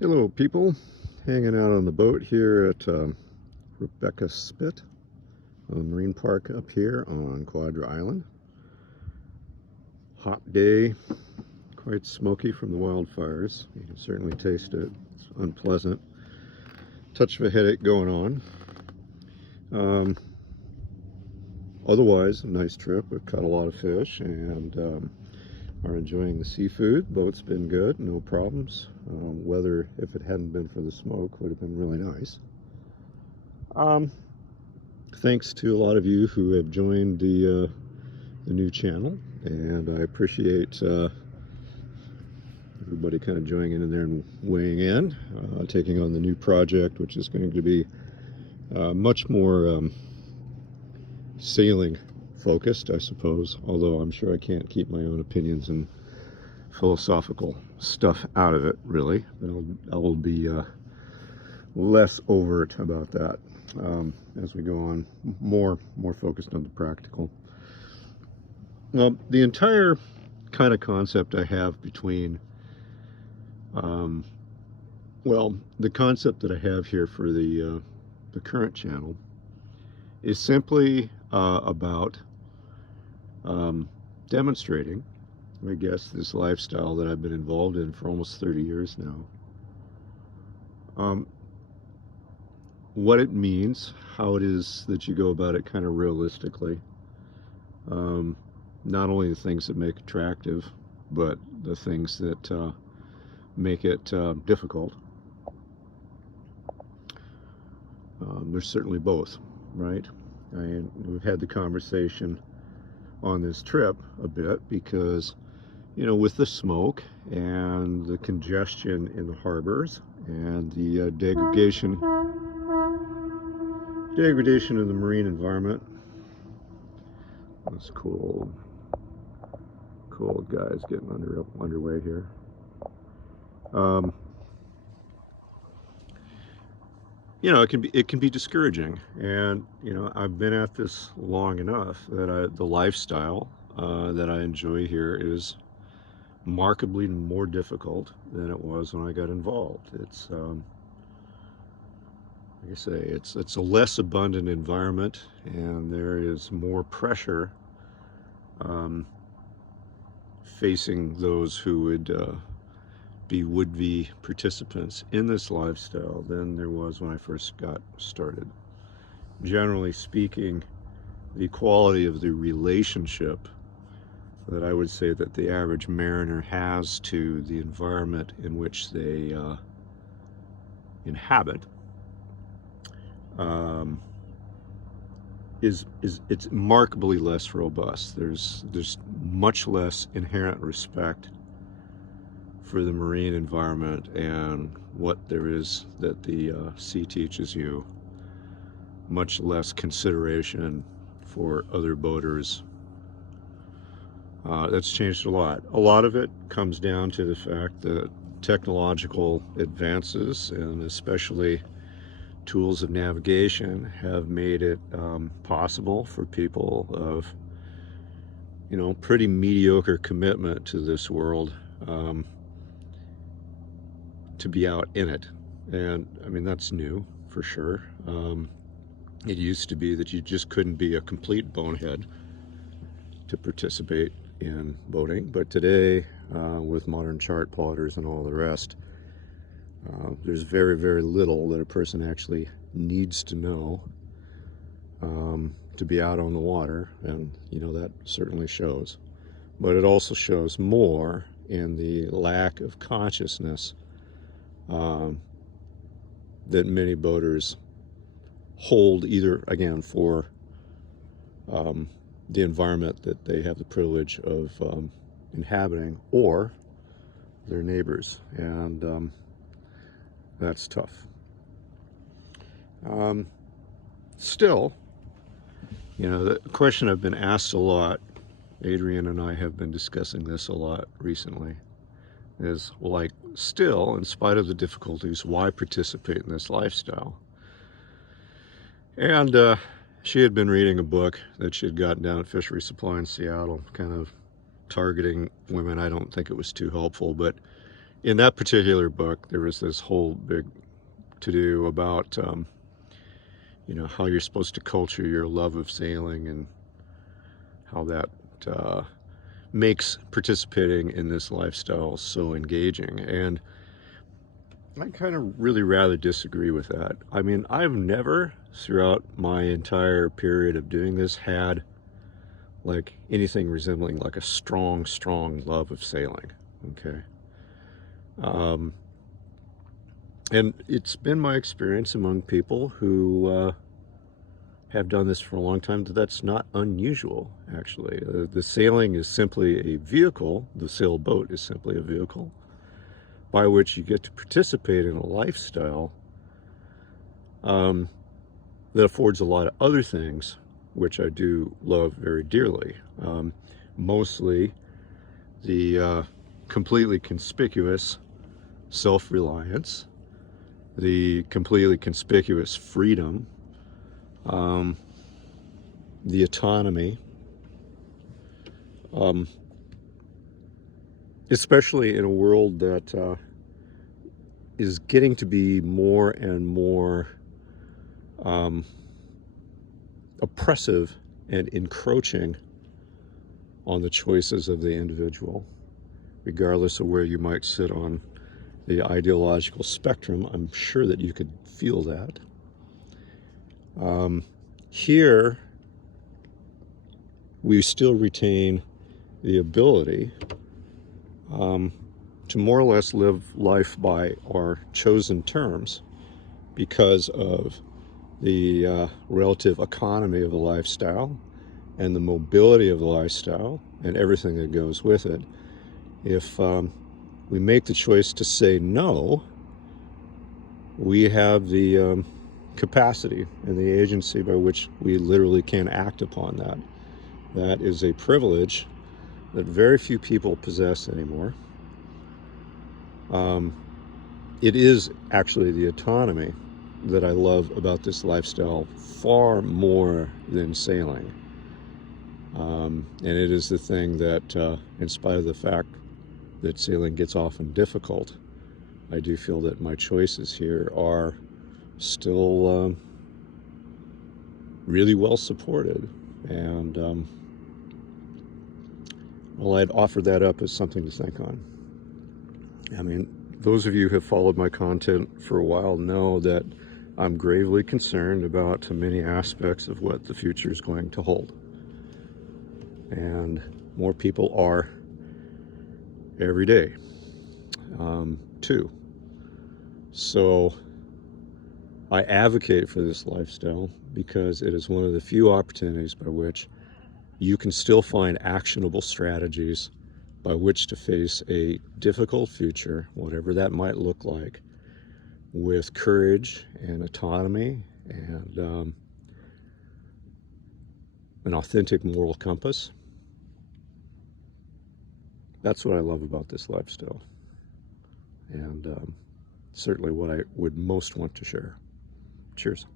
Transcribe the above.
Hello people, hanging out on the boat here at Rebecca Spit, a marine park up here on Quadra Island. Hot day, quite smoky from the wildfires. You can certainly taste it. It's unpleasant. Touch of a headache going on. Um, Otherwise, a nice trip. We've caught a lot of fish and are enjoying the seafood. Boat's been good, no problems. Weather, if it hadn't been for the smoke, would have been really nice. Um, Thanks to a lot of you who have joined the new channel, and I appreciate everybody kind of joining in there and weighing in, taking on the new project, which is going to be much more sailing focused, I suppose, although I'm sure I can't keep my own opinions and philosophical stuff out of it, really. I will be less overt about that as we go on, more focused on the practical. Well, the entire kind of concept I have between, the concept that I have here for the current channel is simply about demonstrating, I guess, this lifestyle that I've been involved in for almost 30 years now. What it means, how it is that you go about it kind of realistically. Not only the things that make attractive, but the things that make it difficult. There's certainly both, right? We've had the conversation on this trip a bit because, you know, with the smoke and the congestion in the harbors and the degradation of the marine environment. This cool guys getting underway here. You know, it can be discouraging, and you know, I've been at this long enough that the lifestyle that I enjoy here is markedly more difficult than it was when I got involved. It's like I say, it's a less abundant environment, and there is more pressure facing those who would be would-be participants in this lifestyle than there was when I first got started. Generally speaking, the quality of the relationship that I would say that the average mariner has to the environment in which they inhabit it's markedly less robust. There's much less inherent respect for the marine environment and what there is that the sea teaches you. Much less consideration for other boaters. That's changed a lot. A lot of it comes down to the fact that technological advances, and especially tools of navigation, have made it possible for people of, you know, pretty mediocre commitment to this world to be out in it. And I mean, that's new for sure. It used to be that you just couldn't be a complete bonehead to participate in boating, but today with modern chart plotters and all the rest, there's very little that a person actually needs to know to be out on the water, and you know, that certainly shows. But it also shows more in the lack of consciousness that many boaters hold, either again for the environment that they have the privilege of inhabiting, or their neighbors, and that's tough. Still, you know, the question I've been asked a lot, Adrian and I have been discussing this a lot recently, is, well, like, still, in spite of the difficulties, why participate in this lifestyle? And she had been reading a book that she had gotten down at Fishery Supply in Seattle, kind of targeting women. I don't think it was too helpful, but in that particular book, there was this whole big to-do about, you know, how you're supposed to culture your love of sailing and how that makes participating in this lifestyle so engaging. And I kind of really rather disagree with that. I mean, I've never, throughout my entire period of doing this, had like anything resembling like a strong, strong love of sailing. Okay. And it's been my experience among people who have done this for a long time that that's not unusual, actually. The sailing is simply a vehicle, the sailboat is simply a vehicle by which you get to participate in a lifestyle that affords a lot of other things, which I do love very dearly. Mostly the completely conspicuous self-reliance, the completely conspicuous freedom, the autonomy, especially in a world that is getting to be more and more oppressive and encroaching on the choices of the individual, regardless of where you might sit on the ideological spectrum. I'm sure that you could feel that. Here, we still retain the ability to more or less live life by our chosen terms because of the relative economy of the lifestyle and the mobility of the lifestyle and everything that goes with it. If we make the choice to say no, we have the capacity and the agency by which we literally can act upon that. That is a privilege that very few people possess anymore. It is actually the autonomy that I love about this lifestyle far more than sailing. And it is the thing that, in spite of the fact that sailing gets often difficult, I do feel that my choices here are still really well supported. And well, I'd offer that up as something to think on. I mean, those of you who have followed my content for a while know that I'm gravely concerned about many aspects of what the future is going to hold. And more people are every day, too. So I advocate for this lifestyle because it is one of the few opportunities by which you can still find actionable strategies by which to face a difficult future, whatever that might look like, with courage and autonomy and an authentic moral compass. That's what I love about this lifestyle, and certainly what I would most want to share. Cheers.